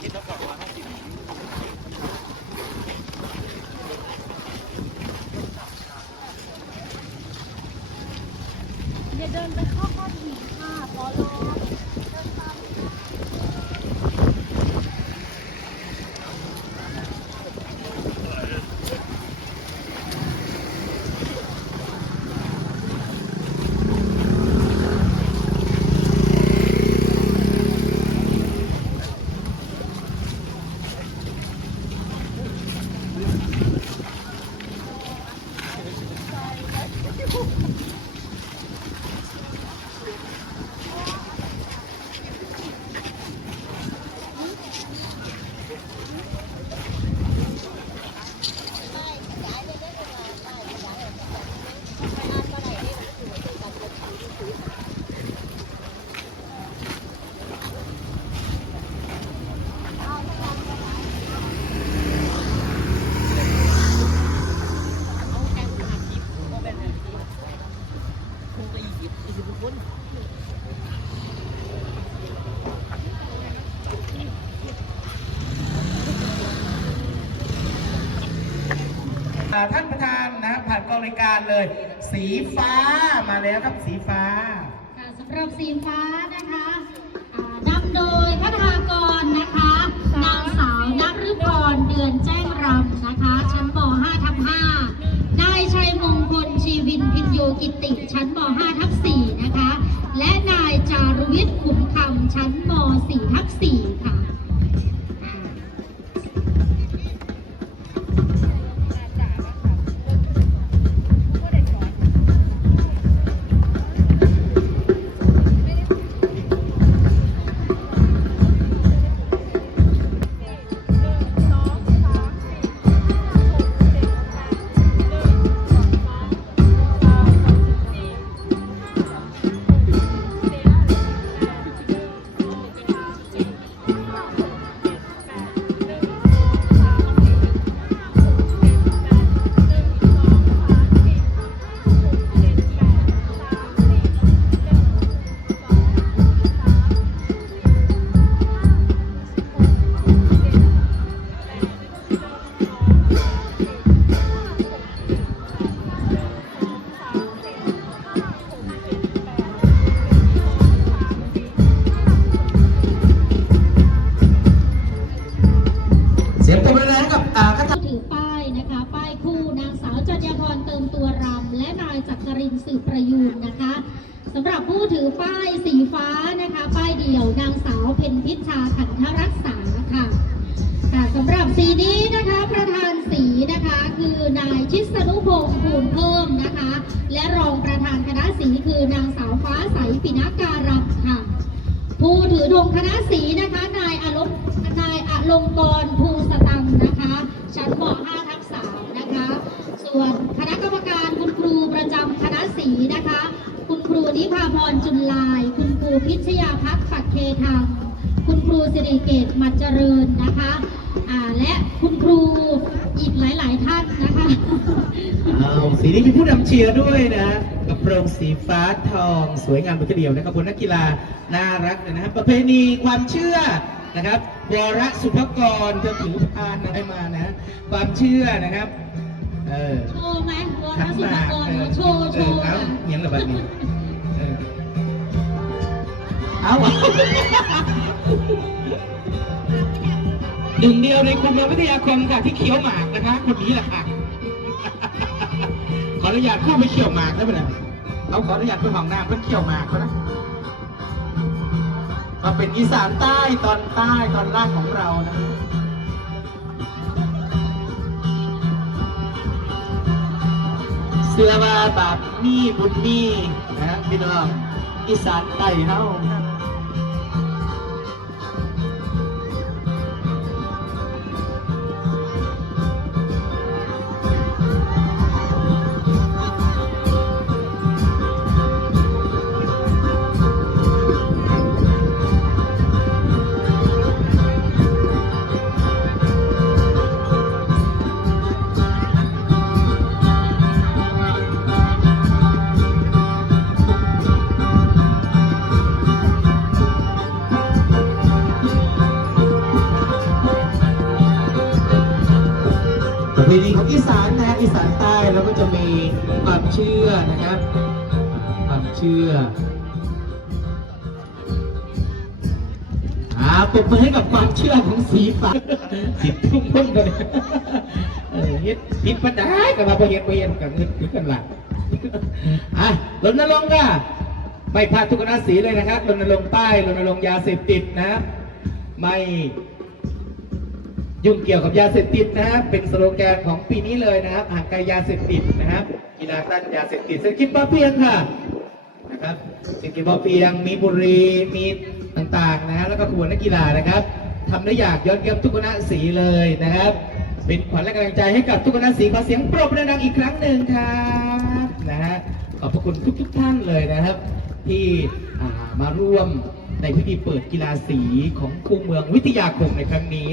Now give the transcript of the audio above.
สิบแล้วก่อนวันห้าสิบอย่าเดินไปข้อข้อนหินค่ะขอร้องเดินตาม ท่านประธานนะผ่านกองรายการเลย สีฟ้ามาแล้วครับสีฟ้า ค่ะสำหรับสีฟ้านะคะอ่านำโดยพัฒนากรนะคะ นางสาวนฤพรเดือนแจ้งรำนะคะ ชั้นม .5 ทับ5นายชัยมงคลชีวินพินโยกิติ ชั้นม .5 ทับ4นะคะ และนายจารุวิทย์ขุนคำชั้นม และนารินสืบประยูนนะคะสำหรับผู้ถือป้ายสีฟ้านะคะ ป้ายเดี่ยวนางสาวเพ็ญพิชาขันธรักษาค่ะค่ะสำหรับสีนี้นะคะประธานสีนะคะคือนายชิสนุพงศ์ภูลเพิ่มนะคะ และรองประธานคณะสีคือนางสาวฟ้าใสปินาการัมค่ะ ผู้ถือธงคณะสีนะคะนายอารมนายอลงกรณ์ภูสตังค์นะคะ ชั้นม .5 ทับ3นะคะ ส่วนคณะกรรมการคุณครูประจำคณะสีนะคะ คุณครูนิ พาพรจุนลาย คุณครูพิชยาพัฒน์ปักเคทางคุณครูสิริเกตมัจเจริญนะคะอ่าและคุณครูอีกหลาย ๆ ท่านนะคะ อ้าวสีนี้มีผู้นำเชียร์ด้วยนะกับโปรงสีฟ้าทองสวยงามเป็นเดียวนะครับบนนักกีฬาน่ารักเลยนะครับ ประเพณีความเชื่อนะครับวรสุภกรจะถือพานอะไรมานะ ความเชื่อนะครับเออโชว์ไหมวขัรนสุหภมากกรเออโชว์โชว์เออเอาค่ะ เงี้ยงระบาดนี้เออ เอาหนึ่งเดียวในกรมวิทยาคมค่ะที่เคี้ยวหมากนะคะคนนี้แหละค่ะ ขออนุญาตเข้าไปเคี่ยวหมากได้ไหมเนี่ยเขาขออนุญาตไปห้องน้ำเพื่อเคี่ยวหมากเขานะมาเป็นอีสานใต้ตอนใต้ตอนล่างของเรานะเสื้อว่าบาปมีบุญมีนะพี่น้องอีสานใต้เฮา อีสานนะอีสานใต้เราก็จะมีความเชื่อนะครับความเชื่ออาปรบมือให้กับความเชื่อของสีฟ้าสิทุ่มพ้นเลยเออเฮ็ดผิดปัญหากับมาเฮ็ดเฮ็ดกับเงินผิดกันหลักอะรณรงค์ก็ไม่พลาดทุกคณะสีเลยนะครับรณรงค์ป้ายรณรงค์ยาเสพติดนะ ไม่ ยุ่งเกี่ยวกับยาเสพติดนะครับเป็นสโลแกนของปีนี้เลยนะครับห่างไกลยาเสพติดนะครับกีฬาต้านยาเสพติดเศรษฐกิจพอเพียงค่ะนะครับเศรษฐกิจพอเพียงมีบุรีมีต่างๆนะฮะแล้วก็ขบวนนักกีฬานะครับทำได้อยางยอดเยี่ยมทุกคณะสีเลยนะครับ เป็นขวัญและกำลังใจให้กับทุกคณะสีขอเสียงปรบมือดังอีกครั้งหนึ่งครับนะฮะขอบพระคุณทุกๆท่านเลยนะครับ ที่ามาร่วมในพิธีเปิดกีฬาสีของคูเมืองวิทยาคมในครั้งนี้